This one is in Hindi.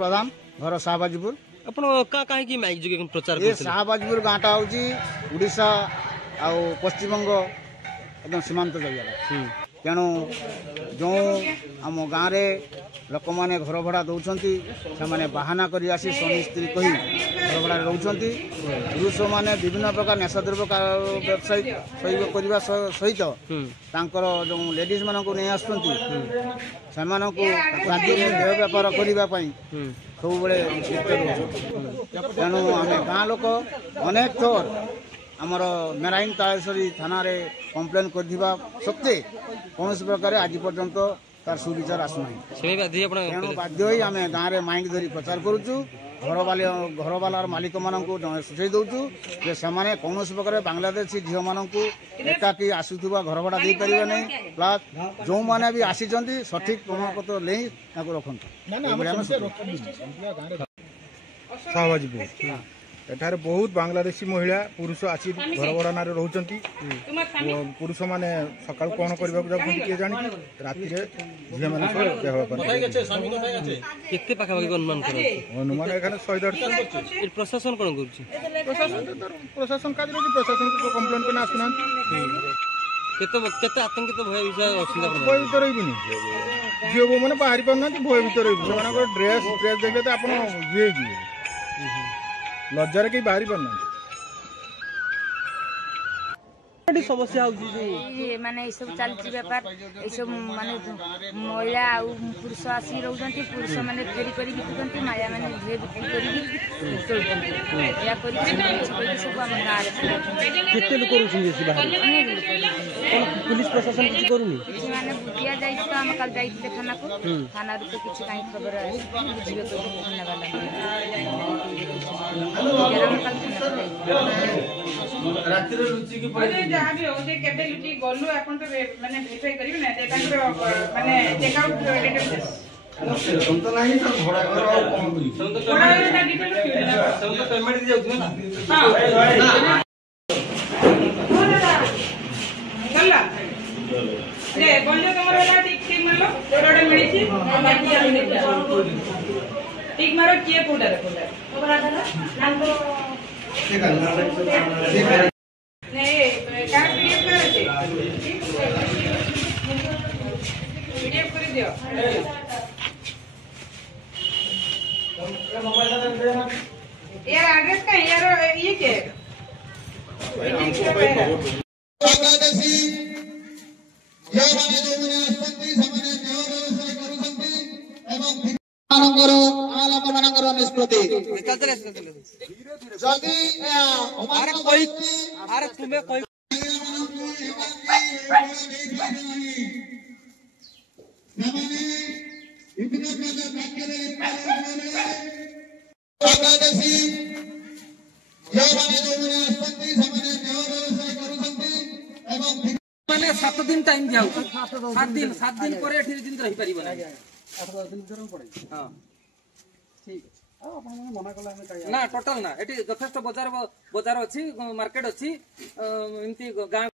प्रधान घर शाहबाजीपुर आपण कहीं माइक जो प्रचार ये शाहबाजीपुर गाँटा हूँ उड़ीसा आ पश्चिमबंग एकदम सीमांत जगह तेणु जो आम गाँव लोक मैंने घर भड़ा दौरान से बाहाना कर आसी स्वामी स्त्री कही घर भड़ा रोच पुरुष मैंने विभिन्न प्रकार निशाद्रव्य व्यवसाय करने सहित जो लेडीज मान नहीं आसुँच देह व्यापार करने सब बड़े तेणु आम गाँ लोक अनेक थर आमर मेराइन तालेश्वरी थाना रे कंप्लेन करथिबा सत्ते कौन प्रकार आज पर्यंत तार सुविचार आसुना तेणु बाध्य होई आम गाँव में माइक धरी प्रचार करुचु घर वालार मालिक मानू सूचई दौचु जे से कौन प्रकार बांग्लादेशी झील मानू एकाकी आसुवा घर भड़ा दे पारे नहीं प्लस जो मैंने भी आसी सठिक प्रमाणपत्र ले रखता एठार बहुत बांग्लादेशी महिला पुरुष आसी घर भड़ाना रोचंती पुरुष माने सकाल कौन करने जाऊँ किए जानी राति झील मैंने अनुमान एखाने 100 प्रशासन कौन कर प्रशासन का प्रशासन को कम्प्लेन करना आसुना केते आतंकित भय विषय भय भीतर झील बो मैंने बाहरी पाना भय भीतर ड्रेस ड्रेस देखे तो आप ये लज्जार कहीं बाहरी पाना समस्या माने सब चलती व्यापार सब माने महिला पुरुष आसी रोचंती पुरुष माने फेरी करी बिकुचंती माया माने झे बिक्री करी चलुचंती या करी सब हम गाँव केते लोक रोचंती से बाहर पुलिस प्रशासन किछ करूनी किछ माने बुटिया जाई तो हम कल जाई थे थाना को थाना रू तो किछ काई खबर आसी बुझिबे तो थाना वाला हम कल थाना रात्रि रुचि की पड़े जहाँ भी हो केबे लुटी गलु अपन तो माने वेरीफाई करिवे ना ते माने चेक आउट डेटाबेस तो नहीं तो घोड़ा घर और कौन करी घोड़ा ना डिटेल सब तो पेमेंट दि जाउथि ना हां चला रे बोलियो तमरो वाला ठीक ठीक मारलो कोडा मिली छी बाकी हम ठीक मारो किए कोडा रे कोडा तो बड़ा था नाम तो नहीं का पीडीएफ करे पीडीएफ कर दियो यार एड्रेस का यार ये के बांग्लादेशी या माने संति समाने न्याय व्यवसाय करूछंती एवं मानकर आलोक मानकर निष्पत्ति जल्दी अरे कोई अरे तुम्हें कोई बांग्लादेशी या माने संति समाने न्याय व्यवसाय करूछंती एवं माने 7 दिन टाइम दिया 7 दिन पर एठी दिन रही परिबो ना 8-10 दिन जरूर पड़े हां ठीक है आपण मना कला हमें काई ना टोटल ना एठी यथेष्ट बाजार अच्छी मार्केट अच्छी एमती गाँ